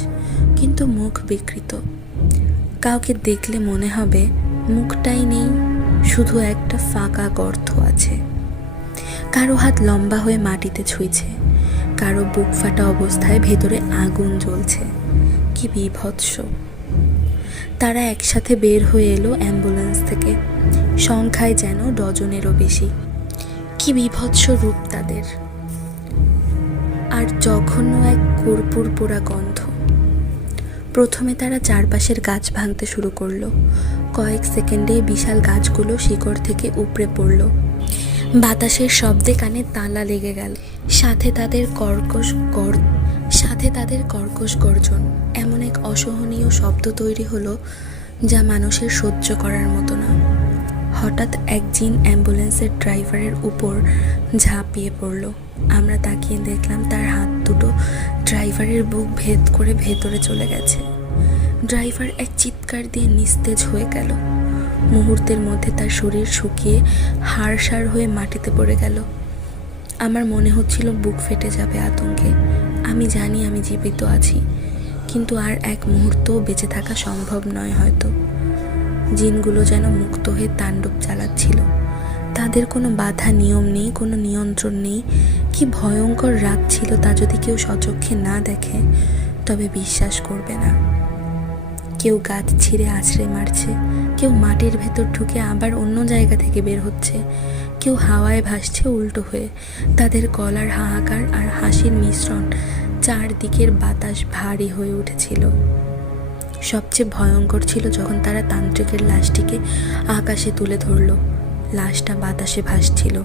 কিন্তু মুখ বিকৃত। কাউকে দেখলে মনে হবে মুখটাই নেই, শুধু একটা ফাঁকা গর্ত আছে। কারো হাত লম্বা হয়ে মাটিতে ছুঁইছে, কারো বুক ফাটা অবস্থায় ভেতরে আগুন জ্বলছে। কি বীভৎস! তারা একসাথে বের হয়ে এলো অ্যাম্বুলেন্স থেকে, সংখ্যায় যেন ডজনেরও বেশি। কি বীভৎস রূপ তাদের! আর জঘন্য এক কর্পূর পোড়া গন্ধ। প্রথমে তারা চারপাশের গাছ ভাঙতে শুরু করলো। কয়েক সেকেন্ডে বিশাল গাছগুলো শিকড় থেকে উপড়ে পড়ল। বাতাসের শব্দে কানে তালা লেগে গেল। সাথে তাদের কর্কশ গর্জন। এমন এক অসহনীয় শব্দ তৈরি হলো যা মানুষের সহ্য করার মতো না। হঠাৎ এক জিন অ্যাম্বুলেন্সের ড্রাইভারের উপর ঝাঁপিয়ে পড়ল। আমরা তাকিয়ে দেখলাম তার হাত দুটো ড্রাইভারের বুক ভেদ করে ভেতরে চলে গেছে। ড্রাইভার এক চিৎকার দিয়ে নিস্তেজ হয়ে গেল। মুহূর্তের মধ্যে তার শরীর শুকিয়ে হাড়সাড় হয়ে মাটিতে পড়ে গেল। আমার মনে হচ্ছিল বুক ফেটে যাবে আতঙ্কে। আমি জানি আমি জীবিত আছি, কিন্তু আর এক মুহূর্তও বেঁচে থাকা সম্ভব নয় হয়তো। জিনগুলো যেন মুক্ত হয়ে তাণ্ডব চালাচ্ছিল। তাদের কোনো বাধা নিয়ম নেই, কোনো নিয়ন্ত্রণ নেই। কি ভয়ঙ্কর রাত ছিল তা যদি কেউ স্বচক্ষে না দেখে তবে বিশ্বাস করবে না। কেউ গাছ ছিঁড়ে আছড়ে মারছে, কেউ মাটির ভেতর ঢুকে আবার অন্য জায়গা থেকে বের হচ্ছে, কেউ হাওয়ায় ভাসছে উল্টো হয়ে। তাদের গলার হাহাকার আর হাসির মিশ্রণ, চারদিকের বাতাস ভারী হয়ে উঠেছিল। সবচেয়ে ভয়ঙ্কর ছিল যখন তারা তান্ত্রিকের লাশটিকে আকাশে তুলে ধরল। লাশটা বাতাসে ভাসছিল,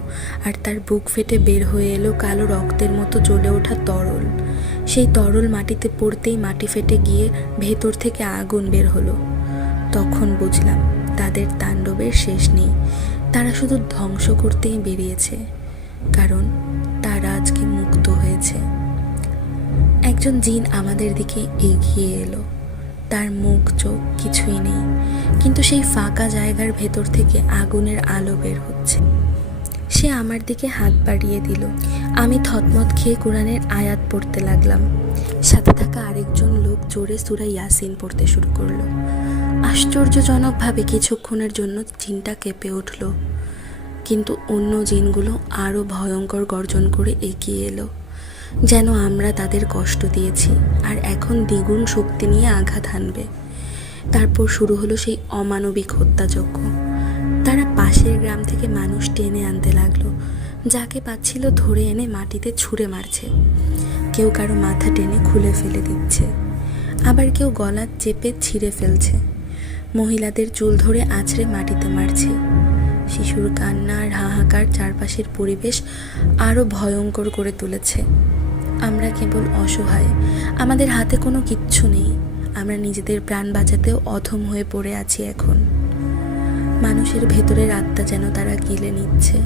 আর তার বুক ফেটে বের হয়ে এলো কালো রক্তের মতো জ্বলে ওঠা তরল। সেই তরল মাটিতে পড়তেই মাটি ফেটে গিয়ে ভেতর থেকে আগুন বের হলো। তখন বুঝলাম তাদের তাণ্ডবের শেষ নেই। তারা শুধু ধ্বংস করতেই বেরিয়েছে, কারণ তারা আজকে মুক্ত হয়েছে। একজন জিন আমাদের দিকে এগিয়ে এলো। তার মুখ চোখ কিছুই নেই, কিন্তু সেই ফাঁকা জায়গার ভেতর থেকে আগুনের আলো বের হচ্ছে। সে আমার দিকে হাত বাড়িয়ে দিল। আমি থতমত খেয়ে কোরআনের আয়াত পড়তে লাগলাম। সাথে থাকা আরেকজন লোক জোরে সূরা ইয়াসিন পড়তে শুরু করলো। আশ্চর্যজনকভাবে কিছুক্ষণের জন্য জিনটা কেঁপে উঠল, কিন্তু অন্য জিনগুলো আরও ভয়ঙ্কর গর্জন করে এগিয়ে এলো, যেন আমরা তাদের কষ্ট দিয়েছি আর এখন দ্বিগুণ শক্তি নিয়ে আঘাত হানবে। তারপর শুরু হলো সেই অমানবিক হত্যাযজ্ঞ। তারা পাশের গ্রাম থেকে মানুষ টেনে আনতে লাগলো। যাকে পাচ্ছিল ধরে এনে মাটিতে ছুঁড়ে মারছে। কেউ কারো মাথা টেনে খুলে ফেলে দিচ্ছে, আবার কেউ গলা চেপে ছিঁড়ে ফেলছে। মহিলাদের চুল ধরে আছড়ে মাটিতে মারছে। শিশুর কান্না আর হাহাকার চারপাশের পরিবেশ আরও ভয়ঙ্কর করে তুলেছে। আমরা কেবল অসহায়, আমাদের হাতে কোনো কিচ্ছু নেই। আমরা নিজেদের প্রাণ বাঁচাতেও অধম হয়ে পড়ে আছি এখন। মানুষের ভেতরের আত্মা যেন তারা গিলে নিচ্ছে।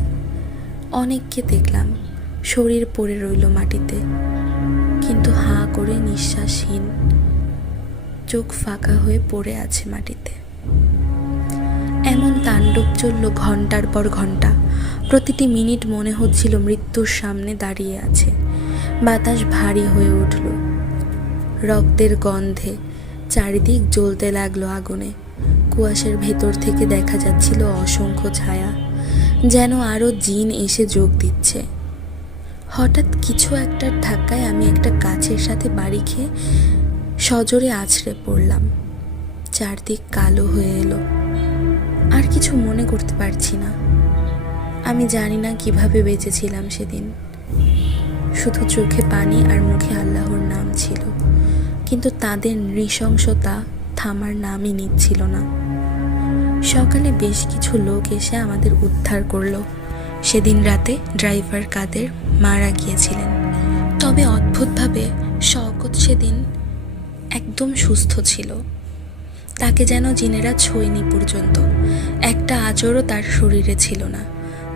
অনেককে দেখলাম শরীর পড়ে রইল মাটিতে, কিন্তু হাঁ করে নিঃশ্বাসহীন, চোখ ফাঁকা হয়ে পড়ে আছে মাটিতে। এমন তাণ্ডব চলল ঘন্টার পর ঘন্টা। প্রতিটি মিনিট মনে হচ্ছিল মৃত্যুর সামনে দাঁড়িয়ে আছে। বাতাস ভারী হয়ে উঠল। রক্তের গন্ধে চারিদিক জ্বলতে লাগলো আগুনে। কুয়াশার ভেতর থেকে দেখা যাচ্ছিল অসংখ্য ছায়া, যেন আরও জিন এসে যোগ দিচ্ছে। হঠাৎ কিছু একটার ধাক্কায় আমি একটা গাছের সাথে বাড়ি খেয়ে সজোরে আছড়ে পড়লাম। চারদিক কালো হয়ে এলো। আর কিছু মনে করতে পারছি না। আমি জানি না কিভাবে বেঁচেছিলাম সেদিন। শুধু চোখে পানি আর মুখে আল্লাহর নাম ছিল। কিন্তু তাদের নৃশংসতা থামার নামই নিচ্ছিল না। সকালে বেশ কিছু লোক এসে আমাদের উদ্ধার করলো। সেদিন রাতে ড্রাইভার কাদের মারা গিয়েছিলেন। তবে অদ্ভুতভাবে শওকত সেদিন একদম সুস্থ ছিল। তাকে যেন জিনেরা ছোঁয়নি পর্যন্ত। একটা আঁচড়ও তার শরীরে ছিল না।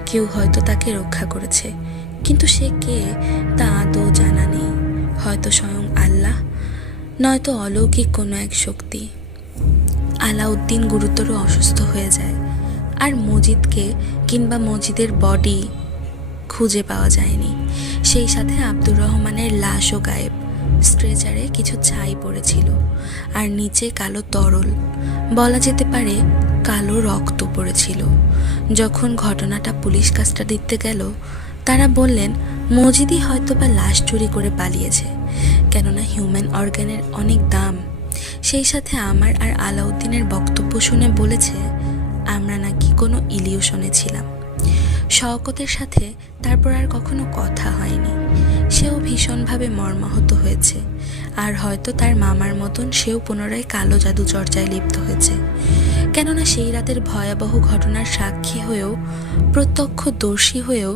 কেউ হয়তো তাকে রক্ষা করেছে, কিন্তু সে কে তা আদৌ জানা নেই। হয়তো স্বয়ং আল্লাহ, নয়তো অলৌকিক কোনো এক শক্তি। আলাউদ্দিন গুরুতর অসুস্থ হয়ে যায়, আর মজিদকে কিংবা মজিদের বডি খুঁজে পাওয়া যায়নি। সেই সাথে আব্দুর রহমানের লাশও গায়েব। স্ট্রেচারে কিছু ছাই পড়েছিল, আর নিচে কালো তরল, বলা যেতে পারে কালো রক্ত পড়েছিল। যখন ঘটনাটা পুলিশ কাস্টাডিতে গেল, তারা বললেন মজিদই হয়তো বা লাশ চুরি করে পালিয়েছে, কেননা হিউম্যান অর্গানের অনেক দাম। সেই সাথে আমার আর আলাউদ্দিনের বক্তব্য শুনে বলেছে আমরা নাকি কোনো ইলিউশনে ছিলাম। শওকতের সাথে তারপর আর কখনো কথা হয়নি। সেও ভীষণভাবে মর্মাহত হয়েছে, আর হয়তো তার মামার মতন সেও পুনরায় কালো জাদু চর্চায় লিপ্ত হয়েছে। কেননা সেই রাতের ভয়াবহ ঘটনার সাক্ষী হয়েও, প্রত্যক্ষদর্শী হয়েও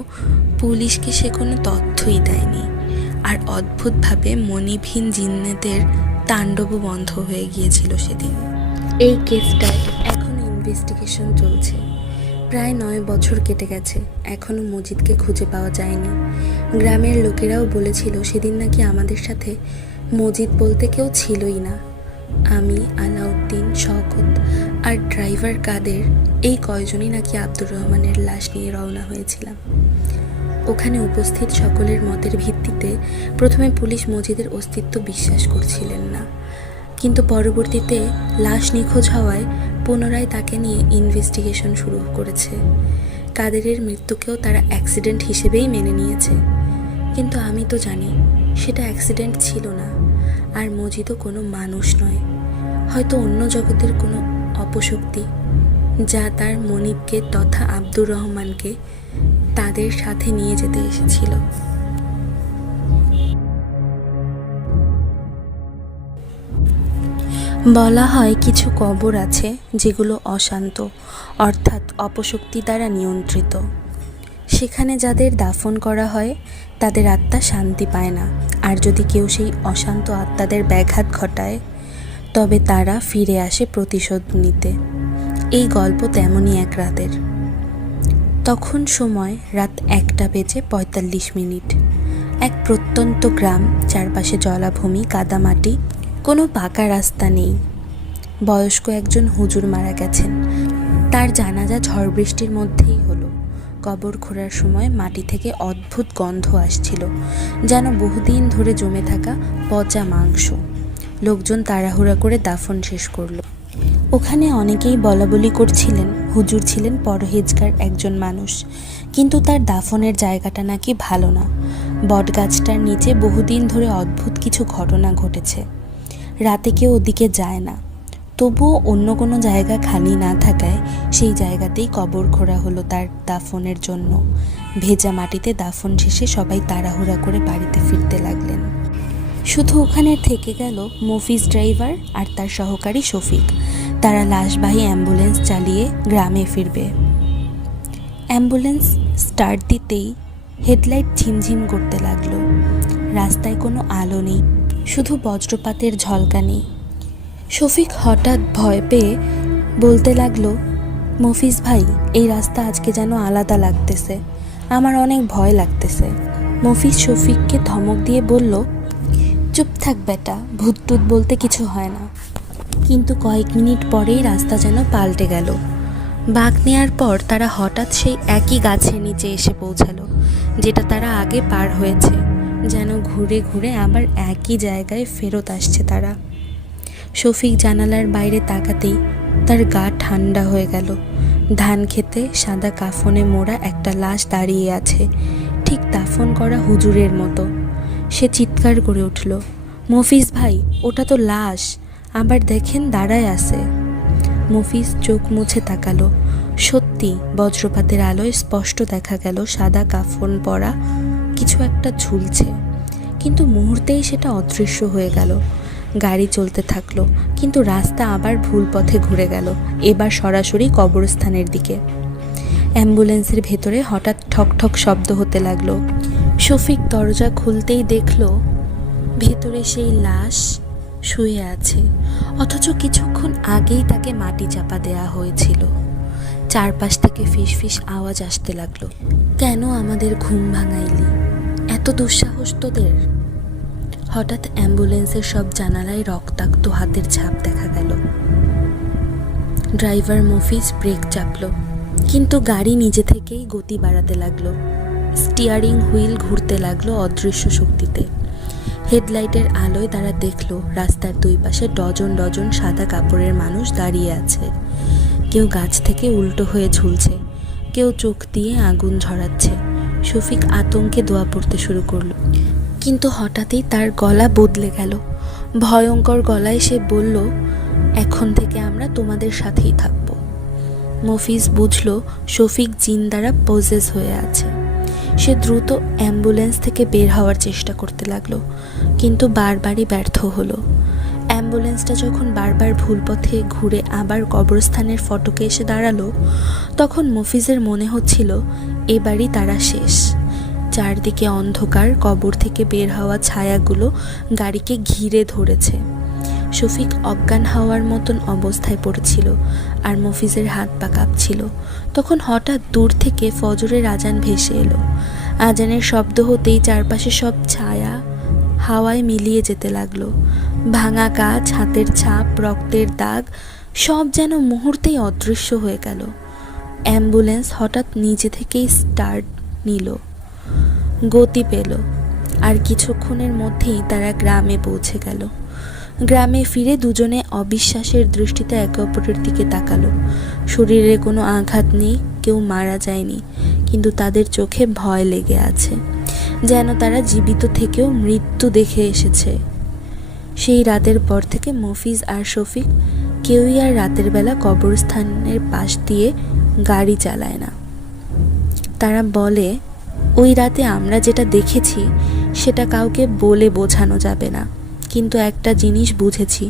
পুলিশকে সে কোনো তথ্যই দেয়নি। আর অদ্ভুতভাবে মনিবহীন জিন্নেদের তাণ্ডবও বন্ধ হয়ে গিয়েছিল সেদিন। এই কেসটায় এখনো ইনভেস্টিগেশন চলছে। প্রায় 9 বছর কেটে গেছে, এখনো মজিদকে খুঁজে পাওয়া যায়নি। গ্রামের লোকেরাও বলেছিল সেদিন নাকি আমাদের সাথে মজিদ বলতে কেউ ছিলই না। আমি, আলাউদ্দিন, শওকত আর ড্রাইভার কাদের, এই কয়জনই নাকি আব্দুর রহমানের লাশ নিয়ে রওনা হয়েছিলাম। ওখানে উপস্থিত সকলের মতের ভিত্তিতে প্রথমে পুলিশ মজিদের অস্তিত্ব বিশ্বাস করছিলেন না, কিন্তু পরবর্তীতে লাশ নিখোঁজ হওয়ায় পুনরায় তাকে নিয়ে ইনভেস্টিগেশন শুরু করেছে। কাদেরের মৃত্যুকেও তারা অ্যাক্সিডেন্ট হিসেবেই মেনে নিয়েছে, কিন্তু আমি তো জানি সেটা অ্যাক্সিডেন্ট ছিল না, আর মজিদও কোনো মানুষ নয়, হয়তো অন্য জগতের কোনো অপশক্তি, যা তার মনিবকে তথা আব্দুর রহমানকে তাদের সাথে নিয়ে যেতে এসেছিল। বলা হয় কিছু কবর আছে যেগুলো অশান্ত, অর্থাৎ অপশক্তি দ্বারা নিয়ন্ত্রিত। সেখানে যাদের দাফন করা হয় তাদের আত্মা শান্তি পায় না, আর যদি কেউ সেই অশান্ত আত্মাদের ব্যাঘাত ঘটায় তবে তারা ফিরে আসে প্রতিশোধ নিতে। এই গল্প তেমনই এক রাতের। তখন সময় রাত 1:45। এক প্রত্যন্ত গ্রাম, চারপাশে জলাভূমি, কাদামাটি, কোনো পাকা রাস্তা নেই। বয়স্ক একজন হুজুর মারা গেছেন। তার জানাজা ঝড় বৃষ্টির মধ্যেই হলো। কবর খোঁড়ার সময় মাটি থেকে অদ্ভুত গন্ধ আসছিল, যেন বহুদিন ধরে জমে থাকা পচা মাংস। লোকজন তাড়াহুড়া করে দাফন শেষ করল। ওখানে অনেকেই বলাবলি করছিলেন হুজুর ছিলেন পরহেজগার একজন মানুষ, কিন্তু তার দাফনের জায়গাটা নাকি ভালো না। বটগাছটার নিচে বহুদিন ধরে অদ্ভুত কিছু ঘটনা ঘটেছে। রাতে কেউ ওদিকে যায় না, তবুও অন্য কোনো জায়গা খালি না থাকায় সেই জায়গাতেই কবর খোঁড়া হলো তার দাফনের জন্য। ভেজা মাটিতে দাফন শেষে সবাই তাড়াহুড়া করে বাড়িতে ফিরতে লাগলেন। শুধু ওখানে থেকে গেল মফিজ ড্রাইভার আর তার সহকারী শফিক। তারা লাশবাহী অ্যাম্বুলেন্স চালিয়ে গ্রামে ফিরবে। অ্যাম্বুলেন্স স্টার্ট দিতেই হেডলাইট ঝিমঝিম করতে লাগলো। রাস্তায় কোনো আলো নেই, শুধু বজ্রপাতের ঝলকানি। শফিক হঠাৎ ভয় পেয়ে বলতে লাগলো, মফিজ ভাই, এই রাস্তা আজকে যেন আলাদা লাগতেছে, আমার অনেক ভয় লাগতেছে। মফিজ শফিককে ধমক দিয়ে বলল, চুপ থাক বেটা, ভূত টুত বলতে কিছু হয় না। কিন্তু কয়েক মিনিট পরেই রাস্তা যেন পাল্টে গেল। বাঁক নেওয়ার পর তারা হঠাৎ সেই একই গাছের নিচে এসে পৌঁছালো, যেটা তারা আগে পার হয়েছে। যেন ঘুরে ঘুরে আবার একই জায়গায় ফেরত আসছে তারা। শফিক জানালার বাইরে তাকাতেই তার গা ঠান্ডা হয়ে গেল। ধান খেতে সাদা কাফনে মোড়া একটা লাশ দাঁড়িয়ে আছে, ঠিক দাফন করা হুজুরের মতো। সে চিৎকার করে উঠল, মফিজ ভাই, ওটা তো লাশ, আবার দেখেন দাঁড়ায় আছে। মফিজ চোখ মুছে তাকালো। সত্যি বজ্রপাতের আলোয় স্পষ্ট দেখা গেল সাদা কাফন পরা কিছু একটা ঝুলছে, কিন্তু মুহূর্তেই সেটা অদৃশ্য হয়ে গেল। গাড়ি চলতে থাকলো, কিন্তু রাস্তা আবার ভুল পথে ঘুরে গেল, এবার সরাসরি কবরস্থানের দিকে। অ্যাম্বুলেন্সের ভেতরে হঠাৎ ঠক ঠক শব্দ হতে লাগলো। শফিক দরজা খুলতেই দেখলো ভেতরে সেই লাশ শুয়ে আছে, অথচ কিছুক্ষণ আগেই তাকে মাটি চাপা দেয়া হয়েছিল। চারপাশ থেকে ফিসফিস আওয়াজ আসতে লাগলো। কেন আমাদের ঘুম ভাঙাইলি? এত দুঃসাহস তোদের? হঠাৎ অ্যাম্বুলেন্সের সব জানালায় রক্তাক্ত হাতের ছাপ দেখা গেল। ড্রাইভার মফিজ ব্রেক চাপল, কিন্তু গাড়ি নিজে থেকেই গতি বাড়াতে লাগলো। স্টিয়ারিং হুইল ঘুরতে লাগলো অদৃশ্য শক্তিতে। হেডলাইটের আলোয় তারা দেখলো রাস্তার দুই পাশে ডজন ডজন সাদা কাপড়ের মানুষ দাঁড়িয়ে আছে। কেউ গাছ থেকে উল্টো হয়ে ঝুলছে, কেউ চোখ দিয়ে আগুন ঝরাচ্ছে। শফিক আতঙ্কে দোয়া পড়তে শুরু করলো, কিন্তু হঠাৎই তার গলা বদলে গেল। ভয়ঙ্কর গলায় সে বলল, এখন থেকে আমরা তোমাদের সাথেই থাকব। মফিজ বুঝল শফিক জিন দ্বারা পজেস হয়ে আছে। সে দ্রুত অ্যাম্বুলেন্স থেকে বের হওয়ার চেষ্টা করতে লাগলো, কিন্তু বারবারই ব্যর্থ হলো। অ্যাম্বুলেন্সটা যখন বারবার ভুল পথে ঘুরে আবার কবরস্থানের ফটকে এসে দাঁড়ালো, তখন মফিজের মনে হচ্ছিল এবারই তারা শেষ। চারদিকে অন্ধকার, কবর থেকে বের হওয়া ছায়াগুলো গাড়িকে ঘিরে ধরেছে। শফিক অজ্ঞান হওয়ার মতন অবস্থায় পড়েছিল, আর মফিজের হাত পা কাঁপছিল। তখন হঠাৎ দূর থেকে ফজরের আজান ভেসে এলো। আজানের শব্দ হতেই চারপাশে সব ছায়া হাওয়ায় মিলিয়ে যেতে লাগলো। ভাঙা কাঁচ, হাতের ছাপ, রক্তের দাগ সব যেন মুহূর্তেই অদৃশ্য হয়ে গেল। অ্যাম্বুলেন্স হঠাৎ নিজে থেকেই স্টার্ট নিল, গতি পেল, আর কিছুক্ষণের মধ্যেই তারা গ্রামে পৌঁছে গেল। গ্রামে ফিরে দুজনে অবিশ্বাসের দৃষ্টিতে একে অপরের দিকে তাকালো। শরীরে কোনো আঘাত নেই, কেউ মারা যায়নি, কিন্তু তাদের চোখে ভয় লেগে আছে, যেন তারা জীবিত থেকেও মৃত্যু দেখে এসেছে। সেই রাতের পর থেকে মফিজ আর শফিক কেউই আর রাতের বেলা কবরস্থানের পাশ দিয়ে গাড়ি চালায় না। তারা বলে, ওই রাতে আমরা যেটা দেখেছি সেটা কাউকে বলে বোঝানো যাবে না, কিন্তু একটা জিনিস বুঝেছি,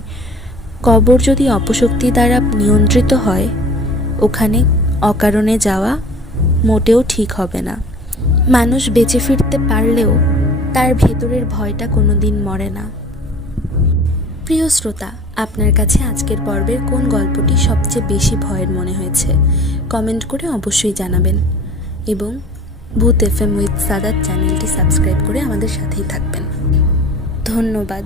কবর যদি অপশক্তি দ্বারা নিয়ন্ত্রিত হয়, ওখানে অকারণে যাওয়া মোটেও ঠিক হবে না। মানুষ বেঁচে ফিরতে পারলেও তার ভেতরের ভয়টা কোনোদিন মরে না। প্রিয় শ্রোতা, আপনার কাছে আজকের পর্বের কোন গল্পটি সবচেয়ে বেশি ভয়ের মনে হয়েছে কমেন্ট করে অবশ্যই জানাবেন, এবং ভূত FM উইথ সাদাত চ্যানেলটি সাবস্ক্রাইব করে আমাদের সাথেই থাকবেন। ধন্যবাদ।